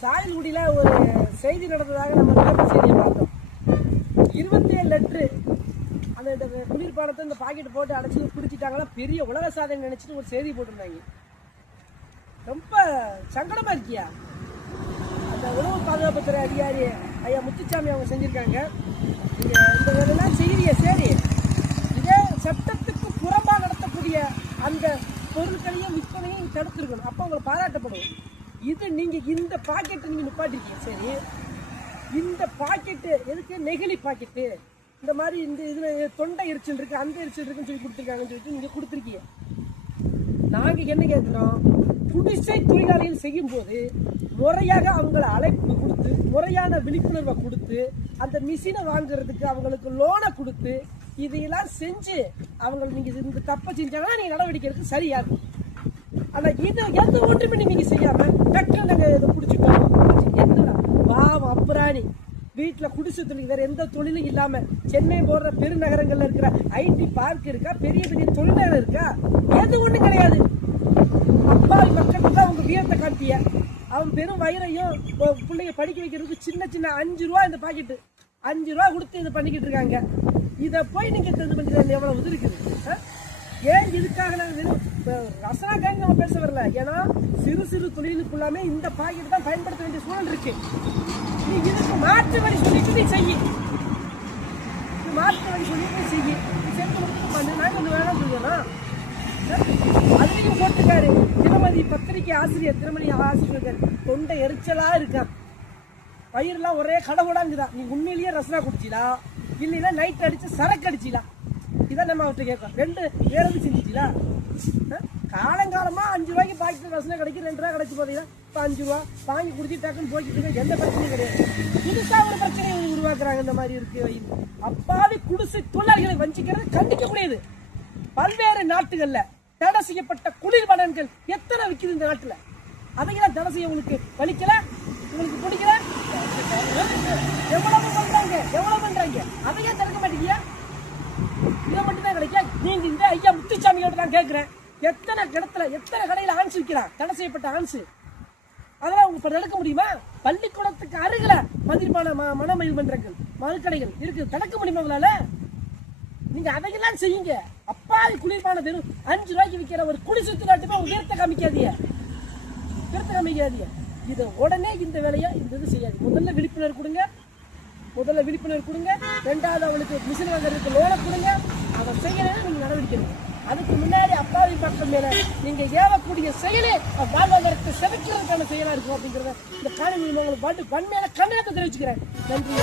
சாயல்குடியில ஒரு செய்தி நடந்ததாக நம்ம பேப்பர் செய்தியை பார்த்தோம். 27 லிட்டரு அந்த குளிர்பானத்தை இந்த பாக்கெட் போட்டு அடைச்சி குடிச்சிட்டாங்களா, பெரிய உலக சாதனை நினைச்சிட்டு ஒரு செய்தி போட்டிருந்தாங்க. ரொம்ப சங்கடமா இருக்கியா? அந்த உணவு பாதுகாப்புத்துறை அதிகாரி ஐயா முத்துச்சாமி அவங்க செஞ்சிருக்காங்க. நீங்க இந்த வேலையெல்லாம் செய்யறிய சரி, இதே சட்டத்துக்கு புறம்பா நடத்தக்கூடிய அந்த பொருட்களையும் விற்பனையும் தடுத்துருக்கணும். அப்போ உங்களை பாராட்டப்படும். இது நீங்க இந்த பாக்கெட்டு நீங்க நிப்பாட்டிருக்கீங்க சரி, இந்த பாக்கெட்டு எதுக்கு? நெகிழி பாக்கெட்டு. இந்த மாதிரி இந்த இதுல தொண்டை எரிச்சல் இருக்கு, அந்த எரிச்சல் இருக்குன்னு சொல்லி கொடுத்துருக்காங்கன்னு சொல்லிட்டு நீங்க கொடுத்துருக்கீங்க. நாங்க என்ன கேட்கிறோம், குடிசை தொழிலாளிகள் செய்யும் போது முறையாக அவங்களை அழைப்பு கொடுத்து, முறையான விழிப்புணர்வை கொடுத்து, அந்த மிஷினை வாங்குறதுக்கு அவங்களுக்கு லோனை கொடுத்து, இதையெல்லாம் செஞ்சு அவங்க நீங்க இந்த தப்பை செஞ்சாங்கன்னா நீங்க நடவடிக்கை எடுக்க சரியா இருக்கும். ஆனா இது எந்த ஒன்றுமே நீங்க செய்யாம டக்கு நாங்க இதை பிடிச்சிட்டோம். என்னடா பாவம் அப்புறாணி வீட்டுல குடிசை தொழில் வேற எந்த தொழிலும் இல்லாம சென்னை போடுற பெருநகரங்கள்ல இருக்கிற ஐடி பார்க் இருக்கா, பெரிய பெரிய தொழில்நகரம் இருக்கா? எது ஒண்ணும் கிடையாது. அப்பாவி மக்களுக்கு தான் அவங்க வீரத்தை காட்டிய அவன் பெரும் வயிறையும் பிள்ளைங்க படிக்க வைக்கிறதுக்கு சின்ன சின்ன 5 ரூபா இந்த பாக்கெட்டு 5 ரூபா கொடுத்து இதை பண்ணிக்கிட்டு இருக்காங்க. இதை போய் நீங்க இது பண்ணிக்கிறது எவ்வளவு இது இருக்குது? ஏன் இதுக்காக நாங்கள் ரசனாக்காக நம்ம பேச வரல. ஏன்னா சிறு சிறு தொழிலுக்குள்ளாமே இந்த பாக்கெட் தான் பயன்படுத்த வேண்டிய சூழல் இருக்கு. நீ இதுக்கு மாற்று வழி சொல்லிட்டு நீ செய்ய, மாற்று வழி சொல்லிட்டு செய்ய, நாங்கள் கொஞ்சம் வேணாம் சொல்லலாம். அதுலையும் போட்டுக்காரு தினமதி பத்திரிகை ஆசிரியர் திருமணி ஆசிரியர் தொண்டை எரிச்சலா இருக்கான், பயிரெல்லாம் ஒரே கடவுடாங்குதான். நீ உண்மையிலேயே ரசனா குடிச்சிலா இல்லைன்னா நைட் அடிச்சு சரக்கு அடிச்சிலா? இதான் நம்ம அவர்கிட்ட கேட்கலாம். 2 வேறது செஞ்சிட்டீங்களா? காலங்காலமா 5 ரூபாய்க்கு பாக்கெட் ரசனை கிடைக்கும், 2 ரூபா கிடைச்சி போதீங்கன்னா இப்போ 5 ரூபா வாங்கி குடிச்சு டக்குன்னு போய்கிட்டு எந்த பிரச்சனையும் கிடையாது. புதுசா ஒரு பிரச்சனையை உருவாக்குறாங்க. இந்த மாதிரி இருக்கு. அப்பாவி குடிசை தொழிலாளிகளை வஞ்சிக்கிறது கண்டிக்கக்கூடியது. பல்வேறு நாட்டுகள்ல தடை செய்யப்பட்ட குளிர்பானங்கள் எத்தனை விற்குது இந்த நாட்டுல? அதையெல்லாம் தடை செய்ய உங்களுக்கு வலிக்கல, உங்களுக்கு பிடிக்கல? எவ்வளவு பண்றாங்க, அதையே திறக்க மாட்டீங்க. இதை மட்டும் தான் கிடைக்க. நீங்க இந்த ஐயா முத்துச்சாமி கிட்ட நான் கேட்கிறேன், எத்தனை இடத்துல எத்தனை கடையில ஆன்ஸ் விற்கிறான், தடை செய்யப்பட்ட ஆன்ஸ்? அதெல்லாம் உங்க தடுக்க முடியுமா? பள்ளிக்கூடத்துக்கு அருகில மதிப்பான மனமயில் மன்றங்கள் மதுக்கடைகள் இருக்கு, தடுக்க முடியுமா உங்களால? நீங்க அதையெல்லாம் செய்யுங்க. அப்பாவி குளிர்பான வெறும் 5 ரூபாய்க்கு விற்கிற ஒரு குடிசை நாட்டுமே ஒரு வீரத்தை காமிக்காதீங்க. இது உடனே இந்த வேலையை இந்த இது செய்யாது. முதல்ல விழிப்புணர்வு கொடுங்க, ரெண்டாவது அவளுக்கு மிஷின் வாங்குறதுக்கு லோனை கொடுங்க. அதை செய்யலைன்னா நீங்க நடவடிக்கை எடுங்க. அதுக்கு முன்னாடி அப்பாவி மக்கள் மேல நீங்க ஏவக்கூடிய செயலே வாழ்வாதாரத்தை செதுக்கிறதுக்கான செயலா இருக்கும் அப்படிங்கிறத இந்த காணொலி உங்களுக்கு வன்மையான கண்ணாக்க தெரிவிச்சுக்கிறேன். நன்றி.